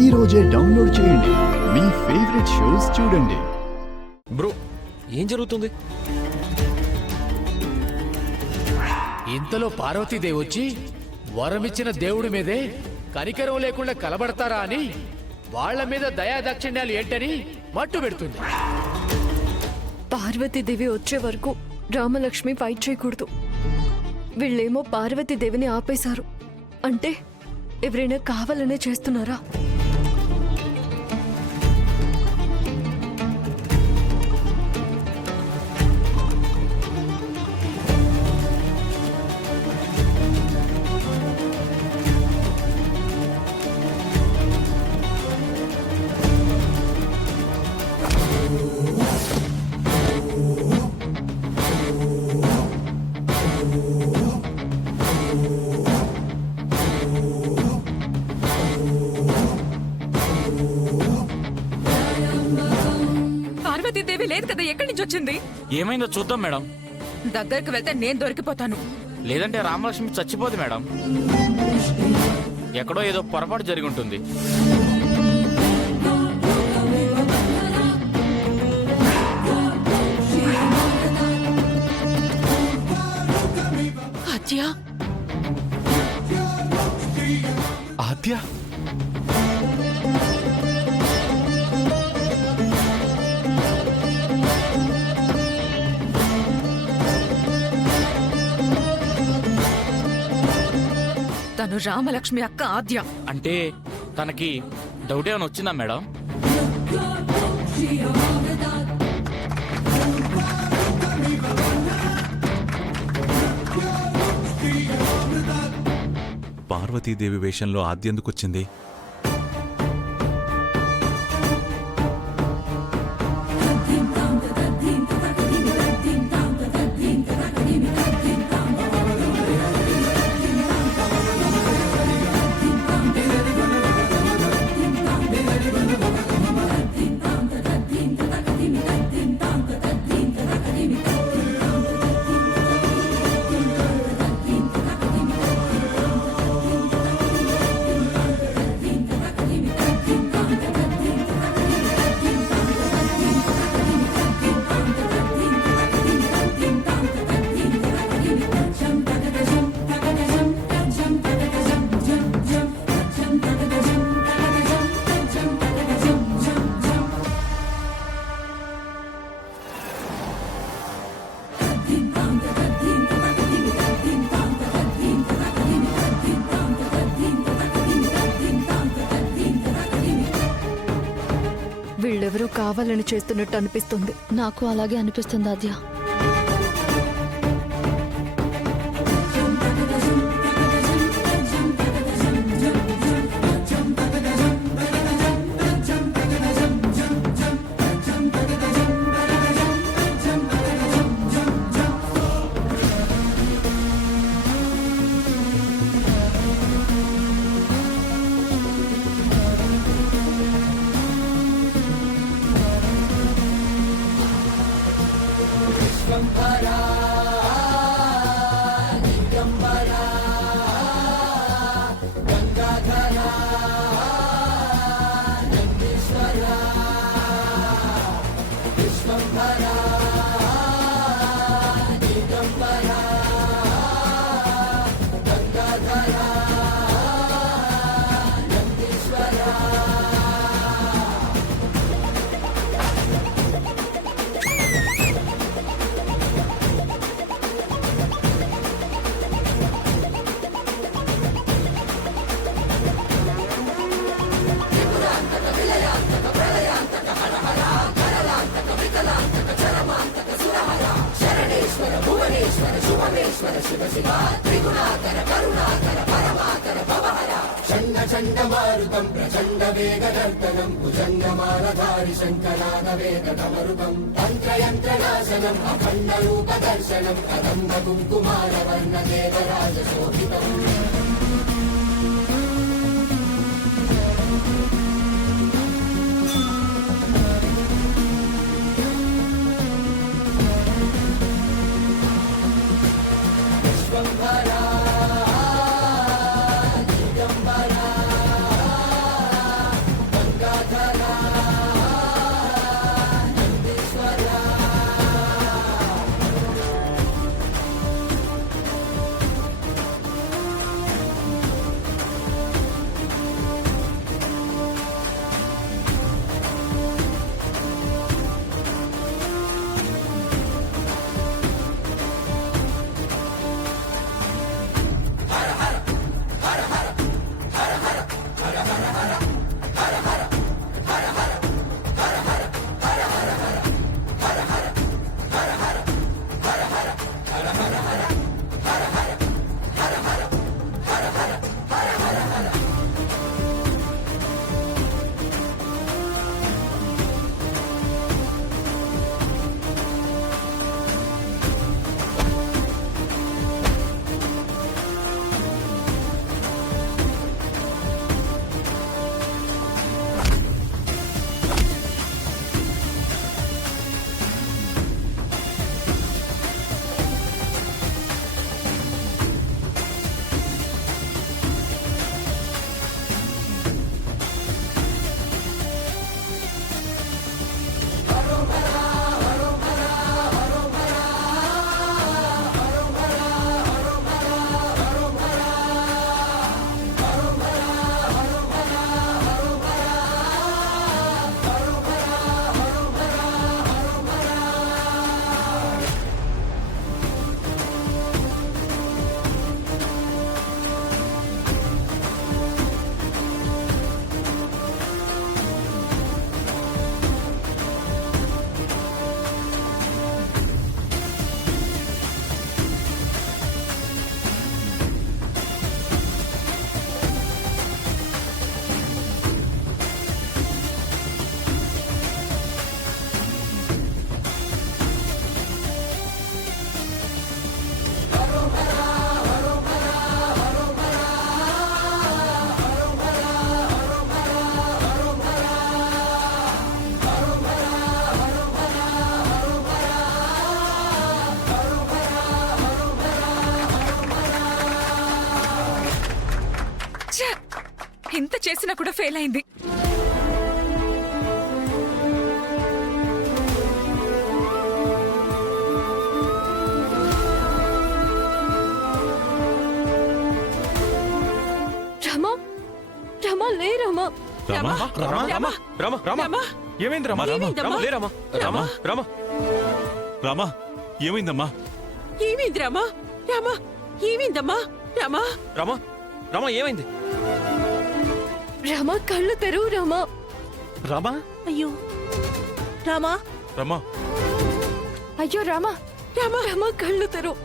ఈ రోజే డౌన్లోడ్ చేయండి. మీ ఫేవరెట్ షోస్ చూడండి. బ్రో, ఏం జరుగుతుంది? ఇంతలో పార్వతీదేవి వచ్చి వరమిచ్చిన దేవుడి మీదే కనికరం లేకుండా కలబడతారా అని వాళ్ల మీద దయాదాక్షిణ్యాలు ఏంటని మట్టు పెడుతుంది. పార్వతీదేవి వచ్చే వరకు రామలక్ష్మి ఫైట్ చేయకూడదు. వీళ్ళేమో పార్వతీదేవిని ఆపేశారు అంటే ఎవరైనా కావాలనే చేస్తున్నారా? పార్వతీదేవి లేదు కదా, ఎక్కడి నుంచి వచ్చింది? ఏమైందో చూద్దాం మేడం. దగ్గరికి వెళ్తే నేను దొరికిపోతాను. లేదంటే రామలక్ష్మి చచ్చిపోదు మేడం. ఎక్కడో ఏదో పొరపాటు జరిగి ఉంటుంది. ఆద్య, ఆద్య, తను రామలక్ష్మి అక్క ఆద్య. అంటే తనకి డౌట్ ఏమైనా వచ్చిందా మేడం? పార్వతీదేవి వేషంలో ఆద్య ఎందుకొచ్చింది? వీళ్ళెవరో కావాలని చేస్తున్నట్టు అనిపిస్తుంది. నాకు అలాగే అనిపిస్తుంది ఆద్య. చండ చండమారుతం ప్రచండ వేగదర్తనం భుజంగమాలధారి శంకరాద వేదమరుతం తంత్రయంత్రనాశనం అఖండ రూప దర్శనం కదంబ కుంకుమార వర్ణ దేవరాజ శోభితం. చేసినా కూడా ఫెయిల్ అయింది. రమా రమా లే రమా. రామా రామా, రామా, ఏమైంది రామా ఏమైందమ్మా? రామా ఏమైందమ్మా ఏమైంది రామా? రామా, ఏమైందమ్మా? రామా, రామా ఏమైంది? రమా కళ్ళు తెరువు రమా. రామా అయ్యో రామా, రామా అయ్యో రామా రామా, రమా కళ్ళు తెరువు.